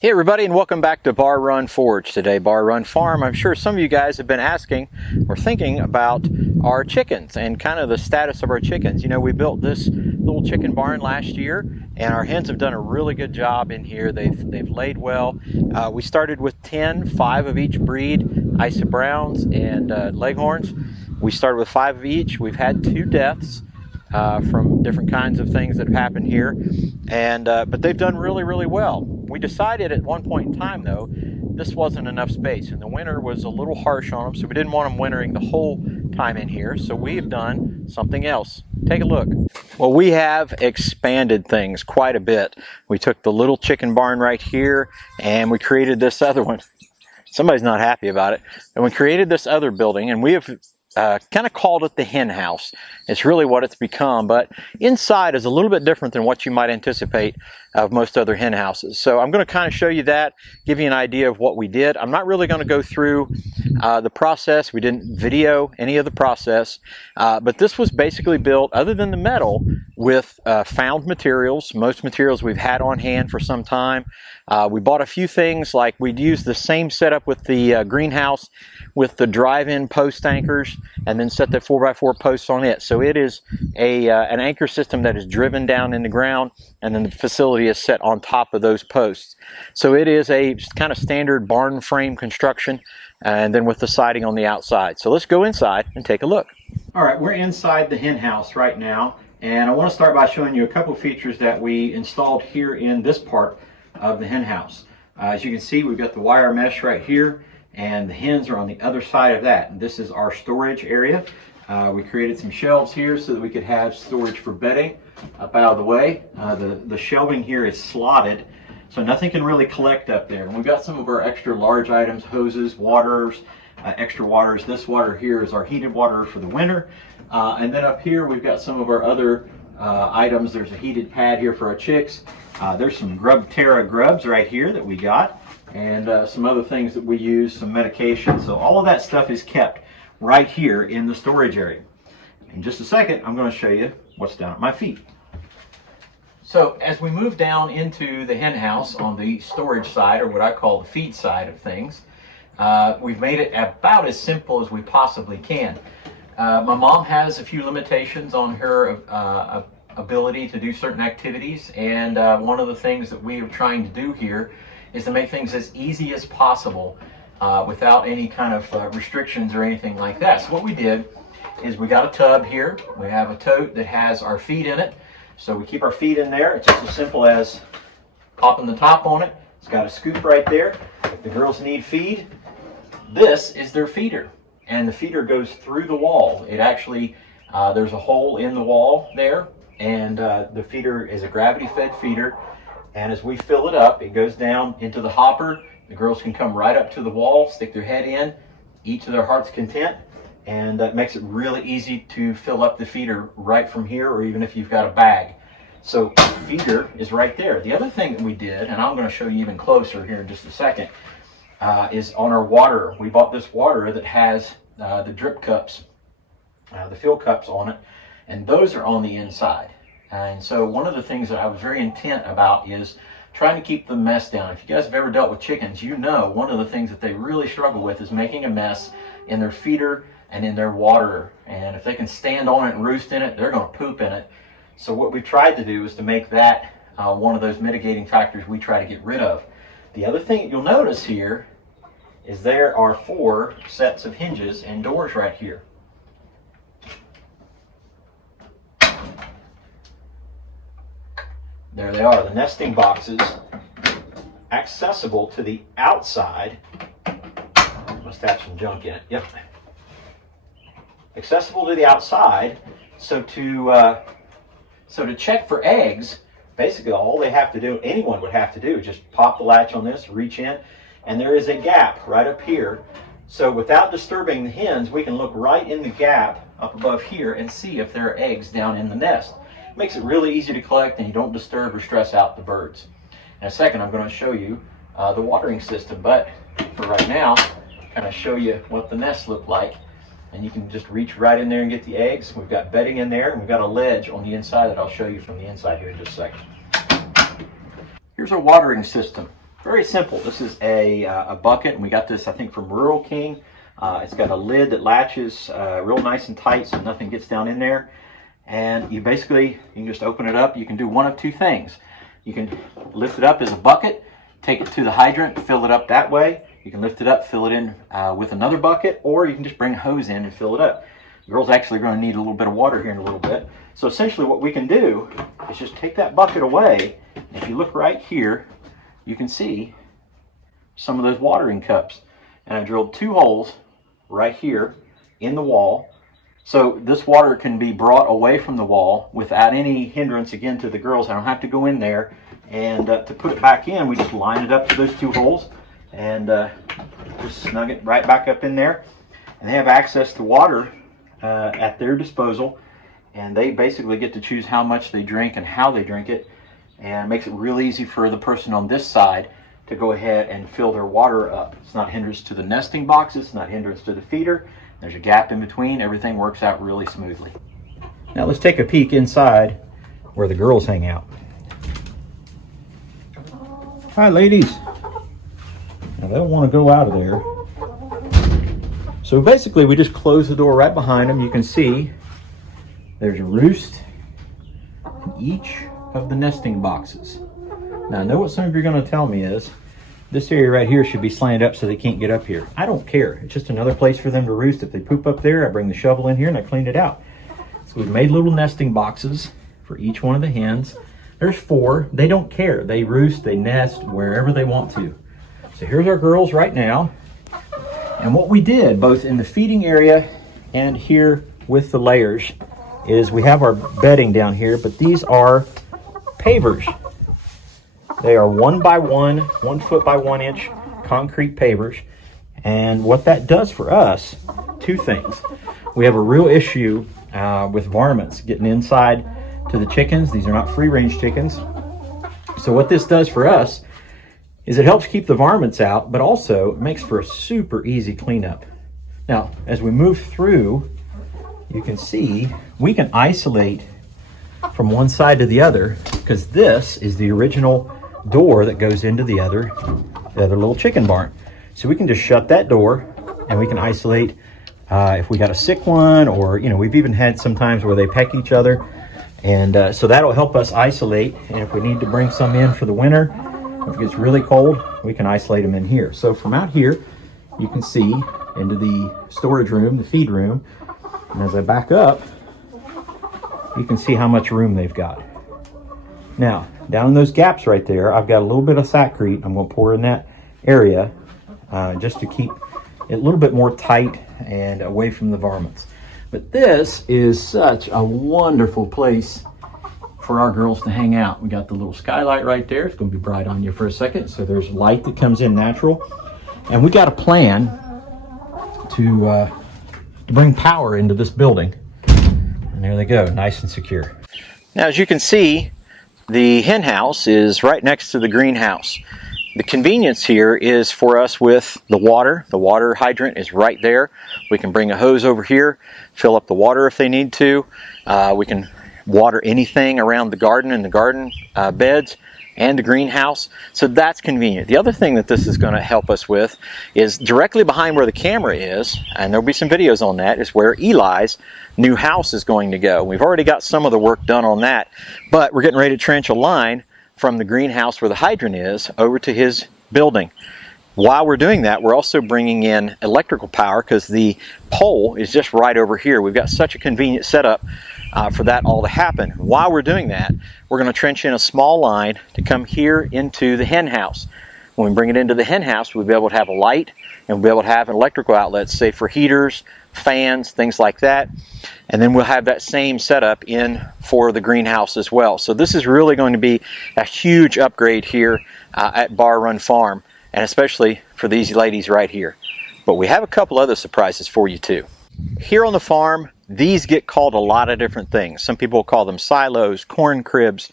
Hey everybody, and welcome back to Bar Run Forge. Today, Bar Run Farm. I'm sure some of you guys have been asking or thinking about our chickens and kind of the status of our chickens. You know, we built this little chicken barn last year, and our hens have done a really good job in here. They've laid well. We started with 10, 5 of each breed, Isa Browns and Leghorns. We started with 5 of each. We've had 2 deaths from different kinds of things that have happened here, and but they've done really well. We decided at one point in time, though, this wasn't enough space, and the winter was a little harsh on them, so we didn't want them wintering the whole time in here, so we've done something else. Take a look. Well, we have expanded things quite a bit. We took the little chicken barn right here, and we created this other one. Somebody's not happy about it. And we created this other building, and we have kind of called it the Hen House. It's really what it's become, but inside is a little bit different than what you might anticipate of most other hen houses. So I'm going to kind of show you that, give you an idea of what we did. I'm not really going to go through the process. We didn't video any of the process, but this was basically built, other than the metal, with found materials. Most materials we've had on hand for some time. We bought a few things, like we'd use the same setup with the greenhouse with the drive-in post anchors, and then set the 4x4 posts on it. So it is an anchor system that is driven down in the ground, and then the facility is set on top of those posts. So it is a kind of standard barn frame construction, and then with the siding on the outside. So let's go inside and take a look. All right, we're inside the hen house right now, and I want to start by showing you a couple of features that we installed here in this part of the hen house. As you can see, we've got the wire mesh right here, and the hens are on the other side of that. And this is our storage area. We created some shelves here so that we could have storage for bedding up out of the way. The shelving here is slotted, so nothing can really collect up there. And we've got some of our extra large items, hoses, waters, extra waters. This water here is our heated water for the winter. And then up here we've got some of our other items. There's a heated pad here for our chicks. There's some Terra grubs right here that we got, and some other things that we use, some medication. So all of that stuff is kept right here in the storage area. In just a second, I'm going to show you what's down at my feet. So as we move down into the hen house on the storage side, or what I call the feed side of things, we've made it about as simple as we possibly can. My mom has a few limitations on her ability to do certain activities, and one of the things that we are trying to do here is to make things as easy as possible without any kind of restrictions or anything like that. So what we did is we got a tub here. We have a tote that has our feed in it. So we keep our feed in there. It's just as simple as popping the top on it. It's got a scoop right there. If the girls need feed, this is their feeder. And the feeder goes through the wall. It actually, there's a hole in the wall there, and the feeder is a gravity-fed feeder. And as we fill it up, it goes down into the hopper. The girls can come right up to the wall, stick their head in, eat to their heart's content, and that makes it really easy to fill up the feeder right from here, or even if you've got a bag. So the feeder is right there. The other thing that we did, and I'm going to show you even closer here in just a second, is on our water. We bought this water that has the drip cups, the fill cups on it, and those are on the inside. And so one of the things that I was very intent about is trying to keep the mess down. If you guys have ever dealt with chickens, you know one of the things that they really struggle with is making a mess in their feeder and in their water. And if they can stand on it and roost in it, they're going to poop in it. So what we tried to do is to make that one of those mitigating factors we try to get rid of. The other thing that you'll notice here is there are 4 sets of hinges and doors right here. There they are, the nesting boxes, accessible to the outside. Must have some junk in it. Yep. Accessible to the outside. So to check for eggs, basically all they have to do, anyone would have to do, is just pop the latch on this, reach in, and there is a gap right up here. So without disturbing the hens, we can look right in the gap up above here and see if there are eggs down in the nest. Makes it really easy to collect, and you don't disturb or stress out the birds. In a second, I'm going to show you the watering system, but for right now, kind of show you what the nests look like. And you can just reach right in there and get the eggs. We've got bedding in there, and we've got a ledge on the inside that I'll show you from the inside here in just a second. Here's our watering system. Very simple. This is a bucket, and we got this, I think, from Rural King. It's got a lid that latches real nice and tight so nothing gets down in there. And you can just open it up. You can do one of two things. You can lift it up as a bucket, take it to the hydrant, fill it up that way. You can lift it up, fill it in with another bucket, or you can just bring a hose in and fill it up. The girl's actually going to need a little bit of water here in a little bit. So essentially what we can do is just take that bucket away. If you look right here, you can see some of those watering cups. And I drilled 2 holes right here in the wall. So this water can be brought away from the wall without any hindrance, again, to the girls. I don't have to go in there. And to put it back in, we just line it up to those 2 holes and just snug it right back up in there. And they have access to water at their disposal. And they basically get to choose how much they drink and how they drink it. And it makes it real easy for the person on this side to go ahead and fill their water up. It's not hindrance to the nesting boxes, it's not hindrance to the feeder. There's a gap in between. Everything works out really smoothly. Now let's take a peek inside where the girls hang out. Hi, ladies. Now they don't want to go out of there. So basically we just close the door right behind them. You can see there's a roost in each of the nesting boxes. Now I know what some of you are going to tell me is this area right here should be slanted up so they can't get up here. I don't care. It's just another place for them to roost. If they poop up there, I bring the shovel in here and I clean it out. So we've made little nesting boxes for each one of the hens. There's 4. They don't care. They roost, they nest wherever they want to. So here's our girls right now. And what we did, both in the feeding area and here with the layers, is we have our bedding down here, but these are pavers. They are 1 by 1, 1 foot by 1 inch concrete pavers. And what that does for us, 2 things. We have a real issue with varmints getting inside to the chickens. These are not free range chickens. So what this does for us is it helps keep the varmints out, but also it makes for a super easy cleanup. Now, as we move through, you can see we can isolate from one side to the other because this is the original door that goes into the other little chicken barn. So we can just shut that door and we can isolate if we got a sick one, or we've even had some times where they peck each other, and so that'll help us isolate. And if we need to bring some in for the winter, if it gets really cold, we can isolate them in here. So from out here you can see into the storage room, the feed room, and as I back up you can see how much room they've got. Now down in those gaps right there, I've got a little bit of Saccrete I'm going to pour in that area just to keep it a little bit more tight and away from the varmints. But this is such a wonderful place for our girls to hang out. We got the little skylight right there. It's going to be bright on you for a second, so there's light that comes in natural. And we got a plan to bring power into this building. And there they go, nice and secure. Now, as you can see, the hen house is right next to the greenhouse. The convenience here is for us with the water. The water hydrant is right there. We can bring a hose over here, fill up the water if they need to. We can water anything around the garden and the garden beds and the greenhouse. So that's convenient. The other thing that this is going to help us with is directly behind where the camera is, and there'll be some videos on that, is where Eli's new house is going to go. We've already got some of the work done on that, but we're getting ready to trench a line from the greenhouse where the hydrant is over to his building. While we're doing that, we're also bringing in electrical power because the pole is just right over here. We've got such a convenient setup for that all to happen. While we're doing that, we're going to trench in a small line to come here into the hen house. When we bring it into the hen house, we'll be able to have a light and we'll be able to have an electrical outlet, say for heaters, fans, things like that. And then we'll have that same setup in for the greenhouse as well. So this is really going to be a huge upgrade here at Bar Run Farm, and especially for these ladies right here. But we have a couple other surprises for you too. Here on the farm, these get called a lot of different things. Some people call them silos, corn cribs.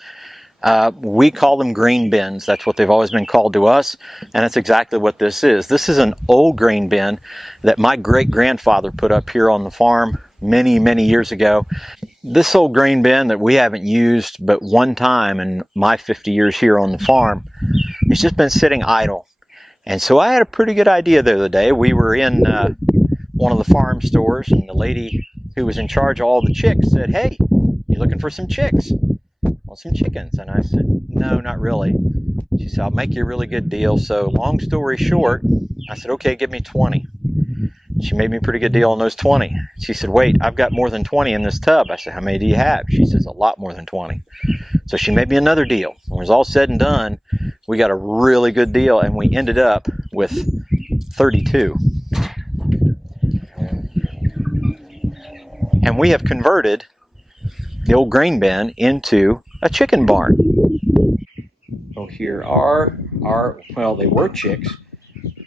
We call them grain bins. That's what they've always been called to us, and that's exactly what this is. This is an old grain bin that my great-grandfather put up here on the farm many, many years ago. This old grain bin that we haven't used but one time in my 50 years here on the farm He's just been sitting idle. And so I had a pretty good idea the other day. We were in one of the farm stores, and the lady who was in charge of all the chicks said, "Hey, you looking for some chicks? Want some chickens?" And I said, "No, not really." She said, "I'll make you a really good deal." So long story short, I said, "Okay, give me 20. She made me a pretty good deal on those 20. She said, "Wait, I've got more than 20 in this tub." I said, "How many do you have?" She says, "A lot more than 20. So she made me another deal. When it was all said and done, we got a really good deal, and we ended up with 32. And we have converted the old grain bin into a chicken barn. So here are well, they were chicks,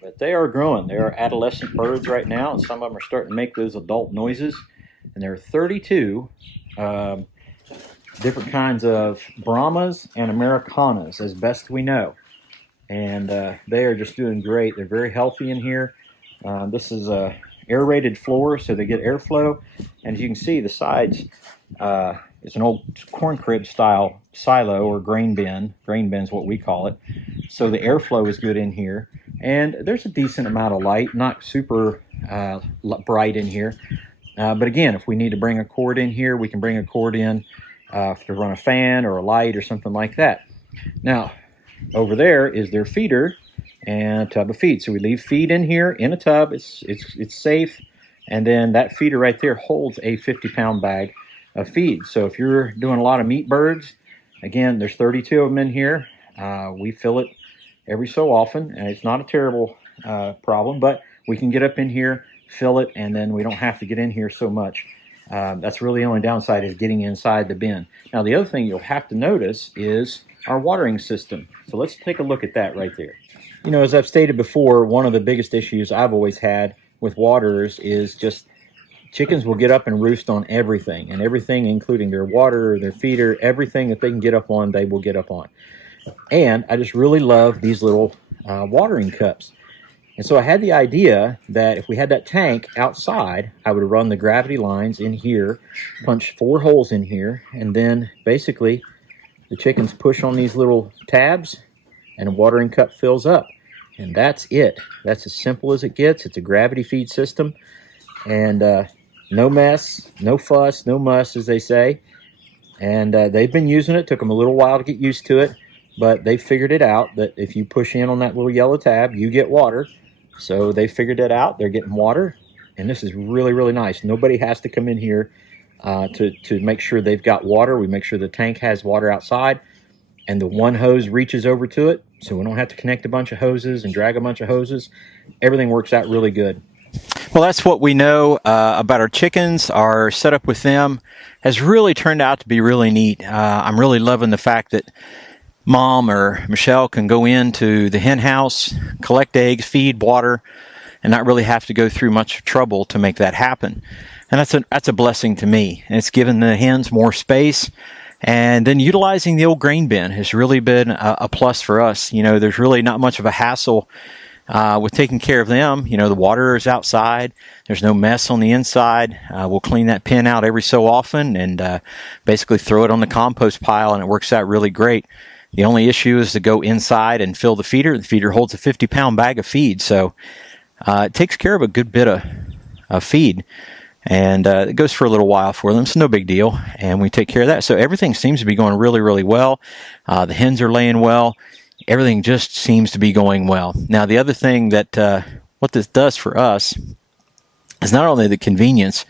but they are growing. They are adolescent birds right now, and some of them are starting to make those adult noises. And there are 32 different kinds of Brahmas and Americanas, as best we know. And they are just doing great. They're very healthy in here. This is a aerated floor, so they get airflow. And as you can see, the sides, it's an old corn crib style silo or grain bin. Grain bin is what we call it. So the airflow is good in here. And there's a decent amount of light, not super bright in here. But again, if we need to bring a cord in here, we can bring a cord in to run a fan or a light or something like that. Now, over there is their feeder and a tub of feed. So we leave feed in here in a tub. It's safe. And then that feeder right there holds a 50-pound bag of feed. So if you're doing a lot of meat birds, again, there's 32 of them in here. We fill it every so often, and it's not a terrible problem, but we can get up in here, fill it, and then we don't have to get in here so much. That's really the only downside, is getting inside the bin. Now, the other thing you'll have to notice is our watering system. So let's take a look at that right there. You know, as I've stated before, one of the biggest issues I've always had with waterers is just chickens will get up and roost on everything, and everything, including their water, their feeder, everything that they can get up on, they will get up on. And I just really love these little watering cups. And so I had the idea that if we had that tank outside, I would run the gravity lines in here, punch 4 holes in here, and then basically the chickens push on these little tabs and a watering cup fills up. And that's it. That's as simple as it gets. It's a gravity feed system. And no mess, no fuss, no muss, as they say. And they've been using it. Took them a little while to get used to it. But they figured it out that if you push in on that little yellow tab, you get water. So they figured it out. They're getting water. And this is really, really nice. Nobody has to come in here to make sure they've got water. We make sure the tank has water outside, and the one hose reaches over to it, so we don't have to connect a bunch of hoses and drag a bunch of hoses. Everything works out really good. Well, that's what we know about our chickens. Our setup with them has really turned out to be really neat. I'm really loving the fact that Mom or Michelle can go into the hen house, collect eggs, feed, water, and not really have to go through much trouble to make that happen. And that's a blessing to me. And it's given the hens more space. And then utilizing the old grain bin has really been a plus for us. You know, there's really not much of a hassle with taking care of them. You know, the water is outside. There's no mess on the inside. We'll clean that pen out every so often and basically throw it on the compost pile, and it works out really great. The only issue is to go inside and fill the feeder. The feeder holds a 50-pound bag of feed, so it takes care of a good bit of feed. And it goes for a little while for them. It's no big deal, and we take care of that. So everything seems to be going really, really well. The hens are laying well. Everything just seems to be going well. Now, the other thing that what this does for us is not only the convenience,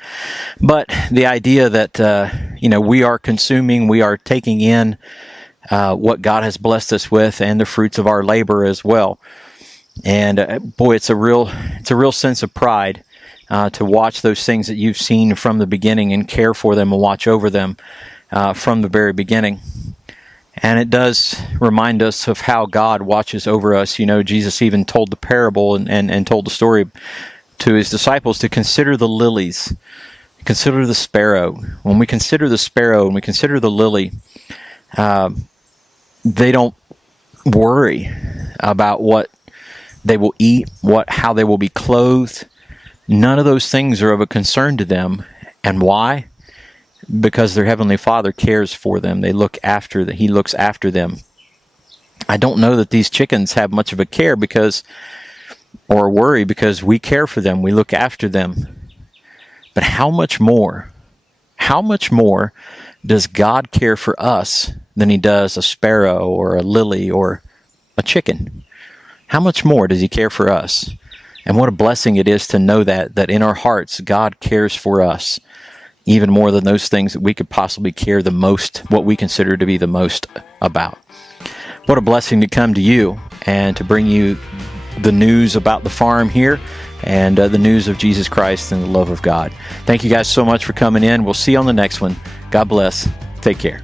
but the idea that we are consuming, we are taking in what God has blessed us with, and the fruits of our labor as well. And boy, it's a real sense of pride to watch those things that you've seen from the beginning and care for them and watch over them from the very beginning. And it does remind us of how God watches over us. You know, Jesus even told the parable and told the story to his disciples to consider the lilies, consider the sparrow. When we consider the sparrow and we consider the lily, they don't worry about what they will eat, how they will be clothed. None of those things are of a concern to them. And why? Because their Heavenly Father cares for them. He looks after them. I don't know that these chickens have much of a care or worry because we care for them, we look after them. But how much more does God care for us than he does a sparrow or a lily or a chicken? How much more does he care for us? And what a blessing it is to know that in our hearts, God cares for us even more than those things that we could possibly care the most, what we consider to be the most about. What a blessing to come to you and to bring you the news about the farm here and the news of Jesus Christ and the love of God. Thank you guys so much for coming in. We'll see you on the next one. God bless. Take care.